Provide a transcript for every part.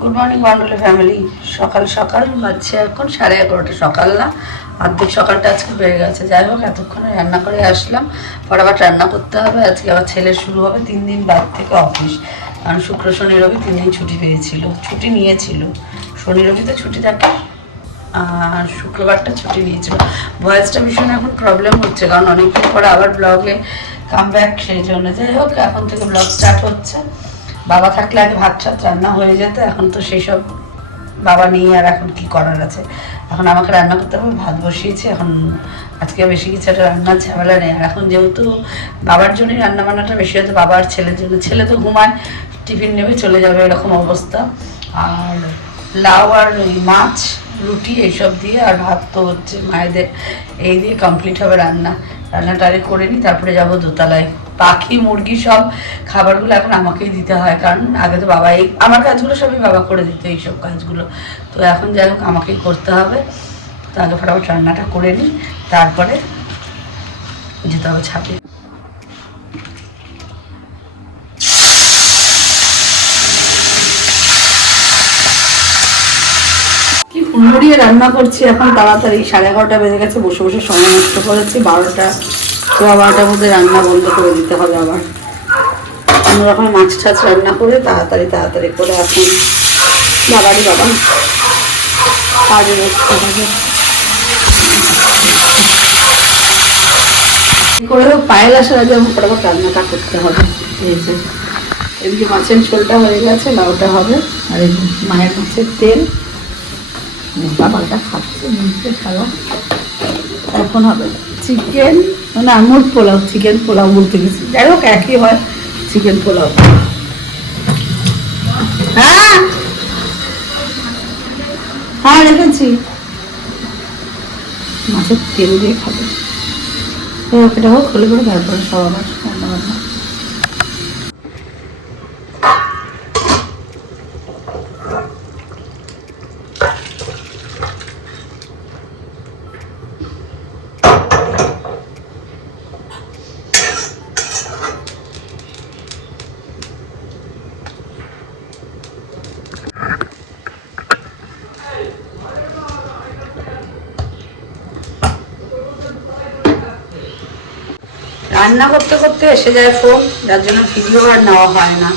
Good morning বান্ডুলি family. সকাল সকাল বাজছে এখন 11:30। সকাল না, অর্ধেক সকালটা আজকে বেড়ে গেছে। যাই হোক, এতক্ষণে রান্না করে আসলাম, ফটাফট রান্না করতে হবে। আজকে আবার ছেলের শুরু হবে 3 দিন বাদ থেকে অফিস, কারণ শুক্র শনি রবি 3 দিন ছুটি পেয়েছিল, ছুটি নিয়েছিল। শনি রবি তো ছুটি থাকে, আর শুক্রবারটা ছুটি নিয়েছিল। ভয়েসটা ভীষণ এখন প্রবলেম হচ্ছে, কারণ অনেকদিন পরে আবার ব্লগে কাম ব্যাক, সেই জন্য। যাই হোক, এখন থেকে ব্লগ স্টার্ট হচ্ছে। বাবা থাকলে আগে ভাত টাত রান্না হয়ে যেত, এখন তো সেই সব বাবা নেই, আর এখন কি করার আছে। এখন আমাকে রান্না করতে হবে, ভাত বসিয়েছি এখন। আজকে বেশি কিছু একটা রান্নার ঝামেলা নেই। আর এখন যেহেতু বাবার জন্যই রান্না বান্নাটা বেশি হচ্ছে, বাবা আর ছেলের জন্য। ছেলে তো ঘুমায়, টিফিন নেবে চলে যাবে, এরকম অবস্থা। আর লাউ আর ওই মাছ, রুটি এইসব দিয়ে, আর ভাত তো হচ্ছে মায়েদের, এই দিয়ে কমপ্লিট হবে রান্না। রান্নাটা আগে করে নিই, তারপরে যাবো দোতলায়। পাখি মুরগি সব খাবারগুলো এখন আমাকেই দিতে হয়, কারণ আগে তো বাবাই, আমার কাজগুলো সবই বাবা করে দিত, এইসব কাজগুলো। তো এখন যাই হোক আমাকেই করতে হবে। তো আগে ফটাফট রান্নাটা করে নিই, তারপরে যেতে হবে ছাদে। কি হুড়মুড়িয়ে রান্না করছি এখন তাড়াতাড়ি। 11:30 বেজে গেছে, বসে বসে সময় নষ্ট করেছি। 12টা, 12:15টার মধ্যে রান্না বন্ধ করে দিতে হবে আবার। অন্যরকম মাছ টাছ রান্না করে তাড়াতাড়ি তাড়াতাড়ি করে এখন বাবারই বাবা কাজে বসতে হবে। করে হোক পায়েল আসার আগে আমার ফটাফট রান্নাটা করতে হবে। এই যে এদিকে মাছের ঝোলটা হয়ে গেছে, লাউটা হবে, আর এই মায়ের মাছের তেল। বাবাটা খাচ্ছে, বুঝতে খাওয়া। এখন হবে চিকেন, মানে আমুর পোলাও, চিকেন পোলাও বলতে গেছি, যাই হোক একই হয়, চিকেন পোলাও। হ্যাঁ হ্যাঁ রেখেছি। মাছের তেল দিয়ে খাবে তো, এটা হোক, হলে করে তারপরে সব আবার রান্না বান্না। রান্না করতে করতে এসে যায় ফোন, যার জন্য ভিডিও আর নেওয়া হয় না।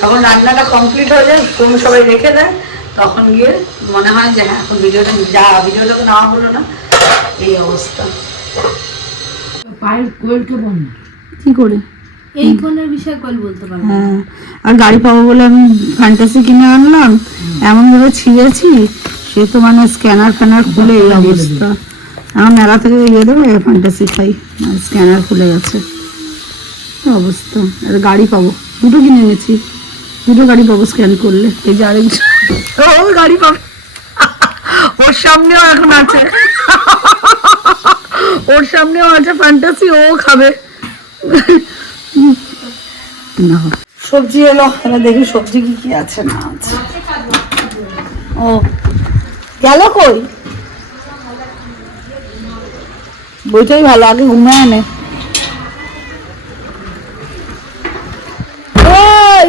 তখন রান্নাটা কমপ্লিট হয়ে যায়, ফোন সবাই রেখে দেয়, তখন গিয়ে মনে হয় যে হ্যাঁ এখন ভিডিওটা তো নেওয়া হলো না, এই অবস্থা। কি করে এই ফোনের বিষয়ে কল বলতে পারবো? হ্যাঁ, আর গাড়ি পাবো বলে আমি ফ্যান্টাসি কিনে আনলাম, এমন ভাবে ছিঁড়েছি, সে তো মানে স্ক্যানার ফ্যানার খুলে এই অবস্থা। এখন মেলা থেকে ইয়ে দেবো, ফ্যান্টাসি খাই, স্ক্যানার খুলে গেছে, কি অবস্থা। আর গাড়ি পাবো, দুটো কিনে এনেছি, দুটো গাড়ি পাবো স্ক্যান করলে। এই যে আরেক ও গাড়ি পাবে, ওর সামনেও এখন আছে, ওর সামনেও আছে ফ্যান্টাসি, ও খাবে না। সবজি এলো, এবার দেখি সবজি কি কি আছে না আছে। ও গেল কই, বইটাই ভালো, আগে ঘুমায় আনে। ওই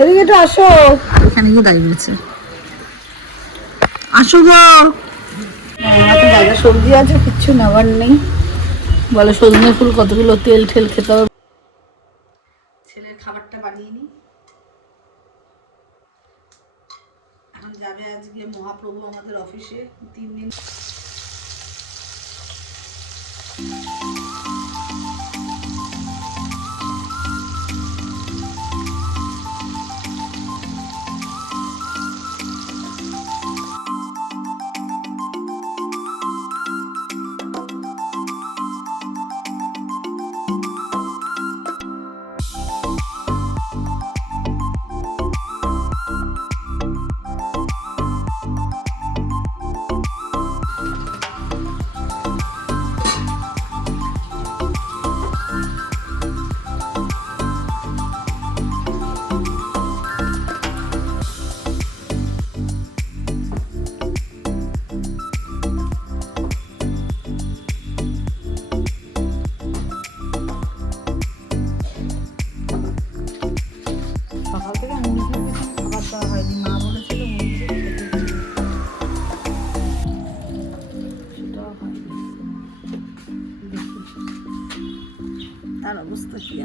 এদিকে একটু আসো, এখানে গিয়ে দাঁড়িয়েছে, আসো গো। হাতে জায়গা সবজি আছে, কিচ্ছু নেওয়ার নেই। বলে সজনে ফুল কতগুলো, তেল ঠেল খেতে হবে। ছেলের খাবারটা বানিয়ে নি, এখন যাবে আজকে মহাপ্রভু আমাদের অফিসে 3 দিন।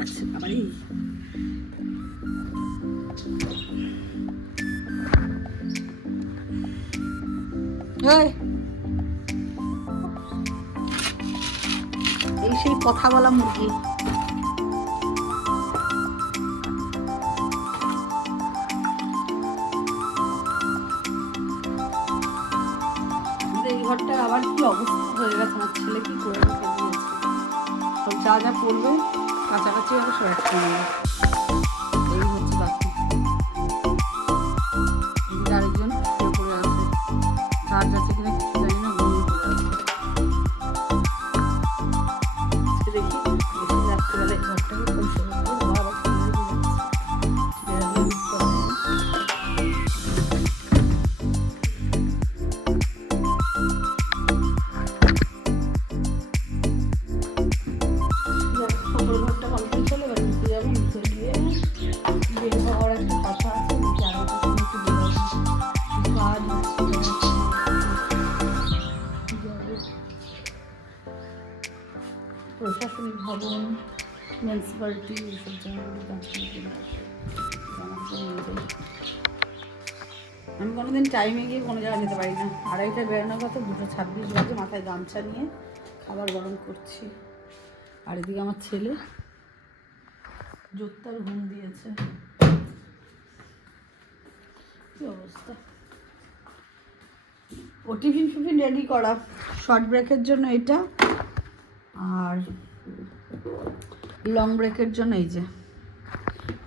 আছে আবার এই এই সেই কথা বলা মুরগি। এই ঘরটা আবার কি অবস্থা হয়ে গেছে, আমার ছেলে কি করে রেখে দিয়েছে। সব যা যা পড়বে কাছাকাছি হবে সব একসঙ্গে। এই হচ্ছে বাকি আরেকজন পড়ে আছে, চার্জ আছে কিনা কিছু জানি না, ঘুমিয়ে পড়ে আছে। দেখি রাত্রিবেলা ঘরটাকে পরিষ্কার করবো, আবার ঘরটা কমপ্লিট হলে এবার নিচে যাবো, নিচে গিয়ে বের হওয়ার একটা কথা আছে, নিচে আরো একটু বেরোবো, কাজ প্রশাসনিক ভবন, মিউনিসিপ্যালিটি এইসব জায়গাগুলো কাজ আমি কোনোদিন টাইমে গিয়ে কোনো জায়গায় যেতে পারি না। 2:30টায় বেরোনোর কথা, 2:26 বাজে, মাথায় গামছা নিয়ে খাবার গরম করছি। আর এদিকে আমার ছেলে জোরদার ঘুম দিয়েছে। কি অবস্থা। ও টিফিন ফিফিন রেডি করা, শর্ট ব্রেকের জন্য এটা, আর লং ব্রেকের জন্য এই যে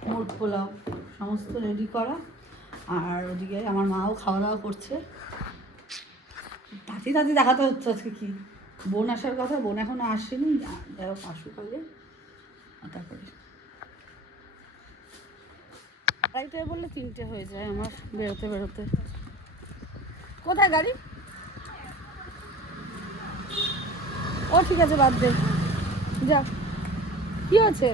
মোট পোলাও সমস্ত রেডি করা। আর ওদিকে আমার মাও খাওয়া দাওয়া করছে। তাঁতি তাঁতি দেখাতে হচ্ছে আজকে। কি বোন আসার কথা, বোন এখনো আসেনি, যাই হোক আসুক আগে, তারপরে 2:30টায় বললে 3টে হয়ে যায় আমার বেরোতে বেরোতে। কোথায় গাড়ি? ও ঠিক আছে, বাদ দে, যা। কি আছে?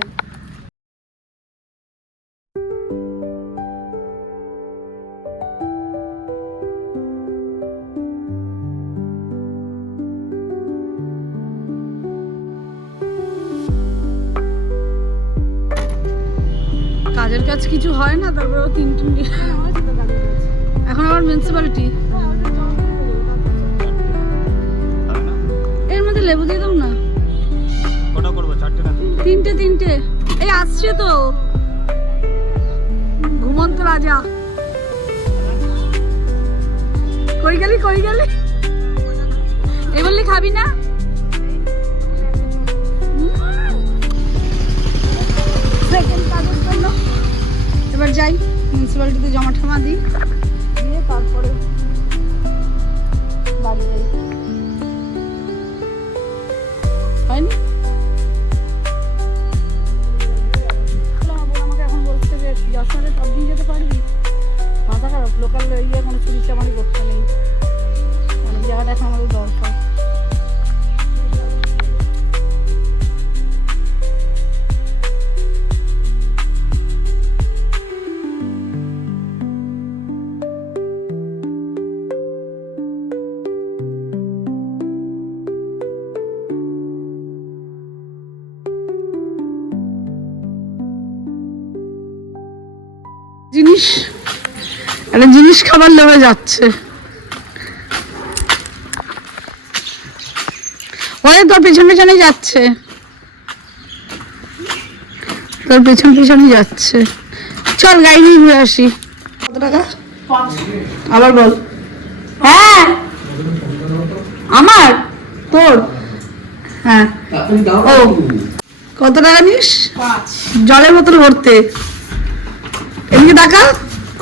কাজের কাজ কিছু হয় না, তারপরে 3 এখন আবার মিউনিসিপ্যালিটি। এর মধ্যে লেবু দিয়ে দাও না। কটা করবো? 4টে না 3টে? 3টে। এই আসছে তো ঘুমন্ত রাজা। কই গেলি কই গেলি? এই বললি খাবি না? সেকেন্ড কাজের জন্য এবার যাই মিউনিসিপ্যালিটিতে জমা টমা দিই, দিয়ে তারপরে বাড়ি যাই। হয়নি? আমাকে এখন বলছে যে 10 মিনিটে সব দিয়ে যেতে পারবি। মাথা খারাপ, লোকাল ইয়ে কোনো চুরি চামারি করতে নেই, অনেক জায়গাটা এখন আমাদের দরকার। জিনিস একটা জিনিস খাবার লেগে যাচ্ছে। ওরে তোর পেছন পেছনে যাচ্ছে, তোর পেছন পেছনে যাচ্ছে। চল গাড়ি নিয়ে ঘুরে আসি। কত টাকা? আবার বল। হ্যাঁ আমার, তোর? হ্যাঁ। ও কত টাকা নিস? 5 জলের বোতল ভরতে। এদিকে টাকা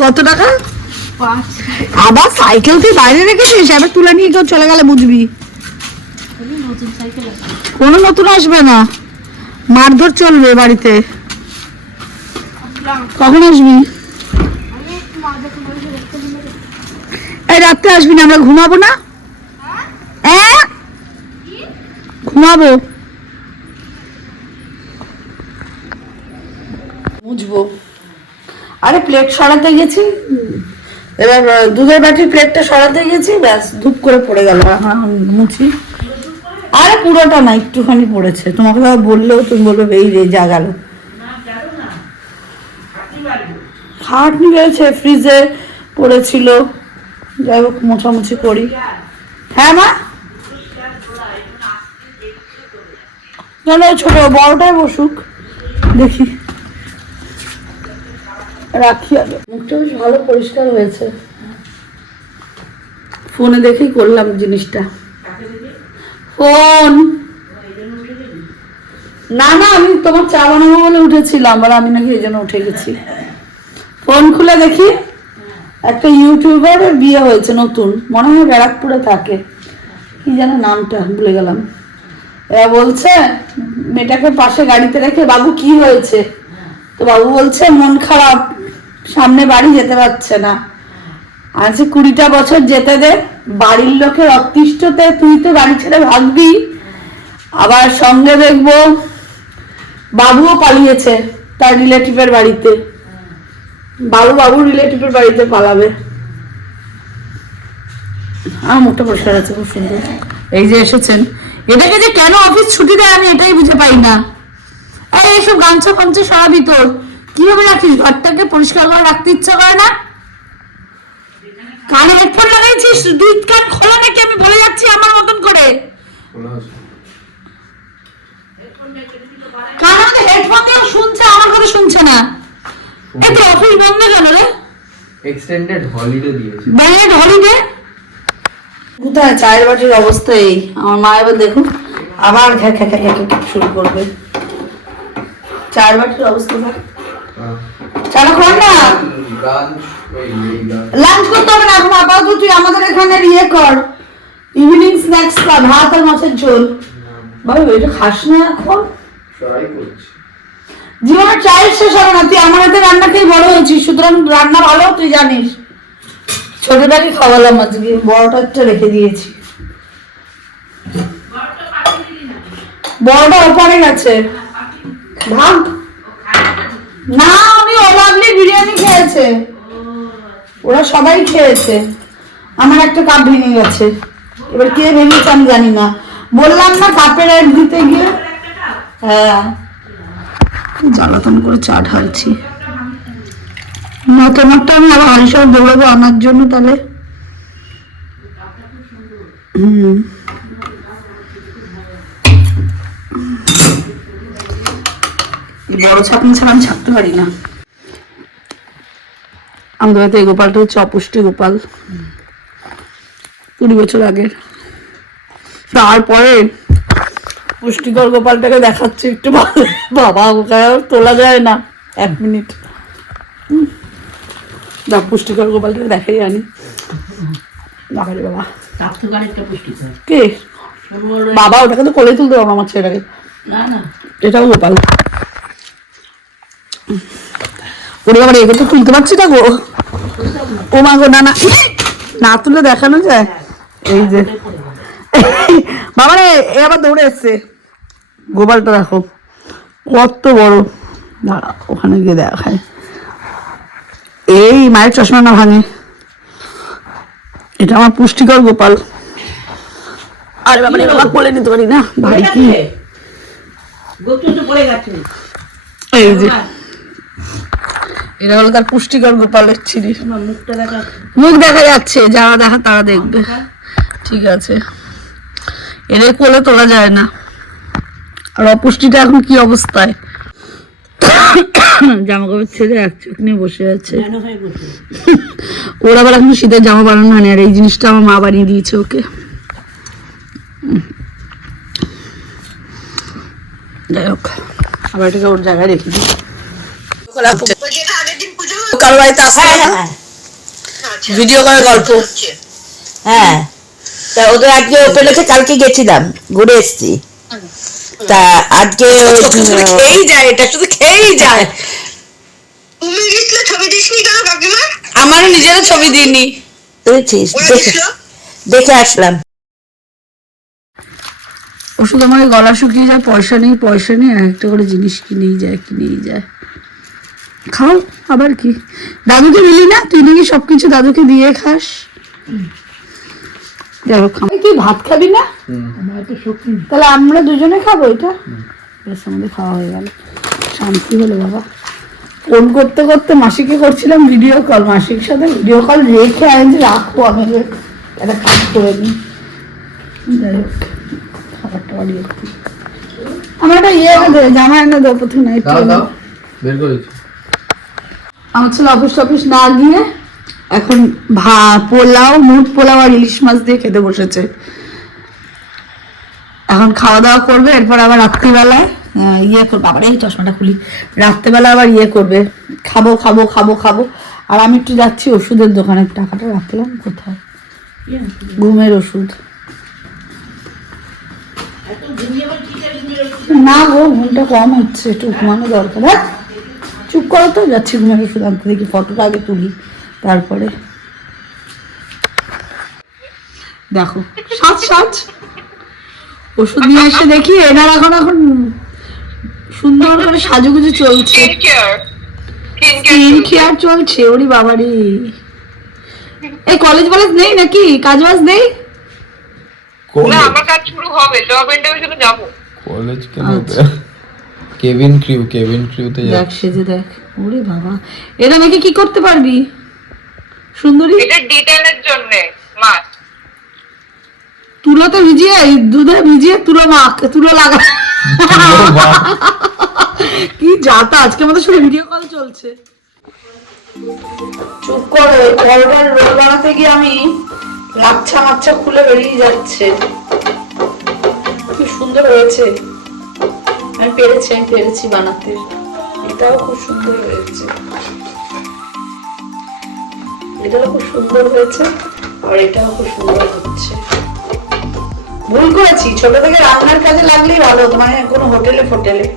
কত টাকা? 5। আবার সাইকেল তুই বাইরে রেখেছিস, এবার তুলে নিয়ে কেউ চলে গেলে বুঝবি। কোনো নতুন আসবে না, মারধর চলবে বাড়িতে। কখন আসবি? এই রাত্রে আসবি না, আমরা ঘুমাবো না? ঘুমাবো, বুঝবো। আরে প্লেট সরাতে গেছি, এবার দুধের বাটির প্লেটটা সরাতে গেছি, ব্যাস ধূপ করে পড়ে গেল। এখন মুছি। আরে পুরোটা না, একটুখানি পড়েছে। তোমাকে বললেও তুমি বলবে এই রে যা গেল। খাটনি রয়েছে, ফ্রিজে পড়েছিল, যাই হোক মোছামুছি করি। হ্যাঁ মা, কেন ছোট বড়টাই বসুক, দেখি রাখি আগে। মুখটা বেশ ভালো পরিষ্কার হয়েছে, ফোনে দেখেই করলাম জিনিসটা। ফোন না না, আমি তোমার চা বানাবো বলে উঠেছিলাম, আর আমি নাকি এই জন্য উঠে গেছি। ফোন খুলে দেখি একটা ইউটিউবারের বিয়ে হয়েছে নতুন, মনে হয় ব্যারাকপুরে থাকে, কি যেন নামটা ভুলে গেলাম। এরা বলছে মেয়েটাকে পাশে গাড়িতে রেখে, বাবু কি হয়েছে? তো বাবু বলছে মন খারাপ, সামনে বাড়ি যেতে পারছে না। আজ 20টা বছর যেতে দে, বাড়ির লোকের অতিষ্ঠতে তুই তো গাড়ি ছেড়ে ভাগবি, আবার সঙ্গে দেখবো বাবুও পালিয়েছে তার রিলেটিভের বাড়িতে, বাবুর রিলেটিভের বাড়িতে পালাবে। মুখটা পরিষ্কার আছে, খুব সুন্দর। এই যে এসেছেন, এটাকে যে কেন অফিস ছুটি দেয় আমি এটাই বুঝে পাই না। এইসব গামছা ফামছা সারা ভিতর কিভাবে রাখিস? ঘরটাকে পরিষ্কার করে রাখতে ইচ্ছা করে না? কানে হেডফোন লাগাইছিস, দুই কান খোলা নাকি? আমি বলে যাচ্ছি আমার মতন করে। কানে মধ্যে হেডফোন দিয়ে শুনছে, আমার কথা শুনছে না। এই তো অফিস বন্ধ কেন রে? এক্সটেন্ডেড হলিডে দিয়েছে। ব্যান্ড হলিডে কোথায়? চায়ের বাটির অবস্থা এই। আমার মা এবার দেখুন আবার ঘ্যা ঘ্যা ঘ্যা ঘ্যা শুরু করবে। চায়ের বাটির অবস্থা চালা কর না, লাঞ্চ করতে হবে না এখন আপাতত। তুই আমাদের এখানে ইয়ে কর, ইভিনিং স্ন্যাক্স খা, ভাত আর মাছের ঝোল। ভাই ওইটা খাস না এখন, জীবনের চায়ের শেষ হবে না। তুই আমার হাতে রান্না খেয়ে বড় হয়েছিস, সুতরাং রান্না ভালো তুই জানিস। ছোটটাকে খাওয়ালাম আজকে, বড়টা রেখে দিয়েছি। বড়টা ওপারে গেছে ভাগ না, আমি ওলাগলি বিরিয়ানি খেয়েছে, ওরা সবাই খেয়েছে, আমার একটা কাপ ভেঙে গেছে। এবার কে ভেঙেছে আমি জানি না, বললাম না কাপের এক দিতে গিয়ে। হ্যাঁ জ্বালাতন করে চা ঢালছি না, তোমারটা আমি আবার হারিসব দৌড়াবো আনার জন্য, তাহলে বড় ছাপনি ছাড়া আমি ছাড়তে পারি না। আমাদের বাড়িতে এই গোপালটা হচ্ছে অপুষ্টি গোপাল, 20 বছর আগের। তারপরে পুষ্টিকর গোপালটাকে দেখাচ্ছে একটু, বাবা ওকে তোলা যায় না 1 মিনিট। দেখ পুষ্টিকর গোপালটাকে দেখাই আনি। বাবারে বাবা কে বাবা, ওটাকে তো কোলে তুলতে পারবো আমার ছেলেটাকে। এটাও গোপাল। ওরে বাবা এগুলো তো তুলতে পারছি না গো, ও মা গো, না না না তুলে দেখানো যায়। এই যে বাবা রে, এ আবার দৌড়ে এসছে। গোপালটা দেখো কত বড়, দাঁড়া ওখানে গিয়ে দেখায়। এই মায়ের চশমা না ভাঙে, এটা আমার পুষ্টিকর গোপাল। আরে বাবা রে বাবা, কোলে নিতে পারি না ভাই, কি এই যে এরা হলো তার পুষ্টিকর গোপালের ছিরি। মুখ দেখা যাচ্ছে, যারা দেখা তারা দেখবে, ঠিক আছে। এদের কোলে তোলা যায় না। আর অপুষ্টিটা এখন কি অবস্থায়, জামা কাপড় ছেড়ে এক চোখ নিয়ে বসে আছে। ওরা আবার এখন শীতের জামা বানানো হয়নি, আর এই জিনিসটা আমার মা বানিয়ে দিয়েছে ওকে। যাই হোক, আবার এটাকে ওর জায়গায় রেখে দিই। কারো বাড়িতে আসতে ভিডিও করে গল্প। হ্যাঁ, তা ওদের আজকে ওপেন আছে, কালকে গেছিলাম ঘুরে এসছি। তা আজকে খেয়েই যায়, এটা শুধু খেয়েই যায়। তুমি গেছিলে ছবি দিসনি কেন কাকিমা? আমারও নিজেরও ছবি দিইনি, বুঝেছিস? দেখে আসলাম। ওষুধ আমার গলা শুকিয়ে যায়, পয়সা নেই একটা করে জিনিস কিনেই যায়। খাও আবার কি, দাদুকে দিলি না? তুই নাকি সবকিছু দাদুকে দিয়ে খাস। যাই হোক, তুই ভাত খাবি না? তাহলে আমরা দুজনে খাবো এটা। বেশ, আমাদের খাওয়া হয়ে গেল, শান্তি হলো বাবা। ফোন করতে করতে মাসিকে করছিলাম ভিডিও কল, মাসির সাথে ভিডিও কল রেখে আমি যে রাখবো, আমি যে একটা কাজ করে নিই। যাই হোক, খাবারটা বাড়িয়ে আমার একটা এনে দে, জামা এনে দেবো প্রথমে নাইট। দাও দাও, বের করেছি। আমার ছেলে অফিস টফিস না গিয়ে এখন পোলাও, মুট পোলাও আর ইলিশ মাছ দিয়ে খেতে বসেছে। এখন খাওয়া দাওয়া করবে, এরপর আবার রাত্রিবেলায় ইয়ে করবে, আবার এই চশমাটা খুলি, রাত্রেবেলা আবার ইয়ে করবে, খাবো খাবো খাবো খাবো। আর আমি একটু যাচ্ছি ওষুধের দোকানে, টাকাটা রাখলাম কোথায়, ঘুমের ওষুধ। না গো, ঘুমটা কম হচ্ছে, একটু ঘুমানো দরকার। হ্যাঁ চুপ করো তো, যাচ্ছি ঘুমের ওষুধ আনতে। দেখি ফটোটা আগে তুলি, তারপরে দেখো সাজ সাজ ওষুধ নিয়ে এসে দেখি এনার এখন সুন্দর করে সাজুগুজু চলছে, স্কিন কেয়ার চলছে। ওরে বাবারি, এই কলেজ নেই নাকি, কাজ বাজ নেই? না আমার কাজ শুরু হবে, জব ইন্টারভিউ যাব। কলেজ কেন? কেবিন ক্রিউতে দেখ সেজে দেখ, ওরে বাবা, এটা নাকি কি করতে পারবি সুন্দরী? এটা ডিটেইলের জন্য মাছ তুলোতে ভিজিয়ে, দুধে ভিজিয়ে তুলো লাগা। কি যাতা, আজকে আমাদের সাথে ভিডিও কল চলছে। চুপ করো, পরোটার রোল বানাতে গিয়ে আমি লাচ্ছা মাচ্ছা খুলে বেরিয়ে যাচ্ছে। কি সুন্দর হয়েছে, আমি পেরেছি বানাতে। এটাও খুব সুন্দর হয়েছে, এটাও খুব সুন্দর হয়েছে, আর এটাও খুব সুন্দর হচ্ছে। ভুল করেছি, ছোট থেকে রান্নার কাজে লাগলেই ভালো হতো, মানে কোনো হোটেলে ফোটেলে।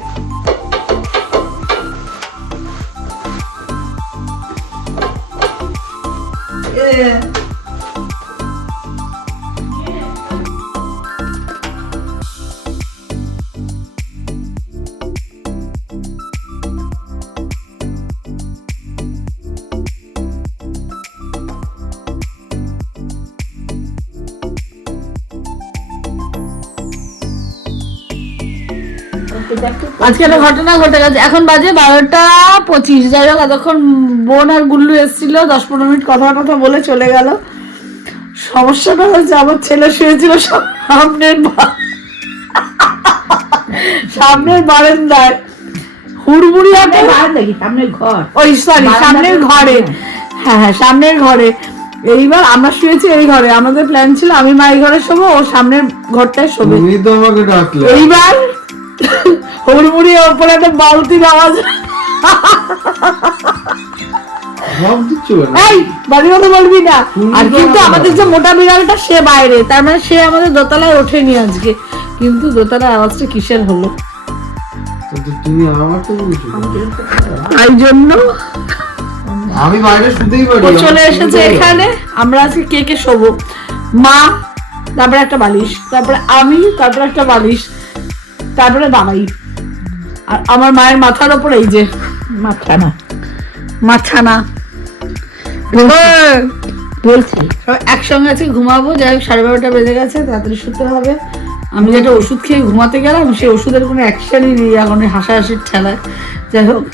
আজকে একটা ঘটনা ঘটে গেছে, এখন বাজে 12:25। যাই হোক, এতক্ষণ বোন আর গুল্লু এসেছিল, 10-15 মিনিট কথা বলে চলে গেল। সমস্যাটা হচ্ছে আমার ছেলে শুয়েছিল সামনের বারান্দায়, হুড়মুড়ি সামনের ঘর, ওই সরি সামনের ঘরে, হ্যাঁ সামনের ঘরে। এইবার আমরা শুয়েছি এই ঘরে, আমাদের প্ল্যান ছিল আমি মা এই ঘরে শোবো, ও সামনের ঘরটায় শোবে। তুমি তো আমাকে ডাকলে। এইবার হুড়মুড়ি ওপরে একটা বালতির আওয়াজ, এই বাড়ি কথা বলবি না। আর কিন্তু আমাদের যে মোটা বিড়ালটা সে বাইরে, তার মানে সে আমাদের দোতলায় ওঠেনি আজকে। কিন্তু দোতলার আওয়াজটা কিসের হলো? তুমি আমাকে বলছো, তাই জন্য আমি বাইরে শুতেই পারি। ও চলে এসেছে এখানে, আমরা আজকে কে শোবো, মা, তারপরে একটা বালিশ, তারপরে আমি, তারপরে একটা বালিশ, তারপরে বাবাই। আর আমার মায়ের মাথার ওপর এই যে মাথানা বলছি, একসঙ্গে আজকে ঘুমাবো। যাই হোক, 12:30 বেজে গেছে, তাড়াতাড়ি শুতে হবে। আমি যেটা ওষুধ খেয়ে ঘুমাতে গেলাম, সেই ওষুধের কোনো অ্যাকশনই নেই এখন, হাসাহাসির ঠেলায়। যাই হোক,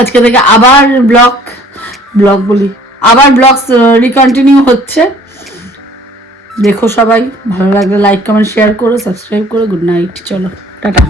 আজকে থেকে আবার আবার ব্লগ রিকন্টিনিউ হচ্ছে। দেখো সবাই, ভালো লাগলে লাইক কমেন্ট শেয়ার করো, সাবস্ক্রাইব করো। গুড নাইট, চলো টাটা।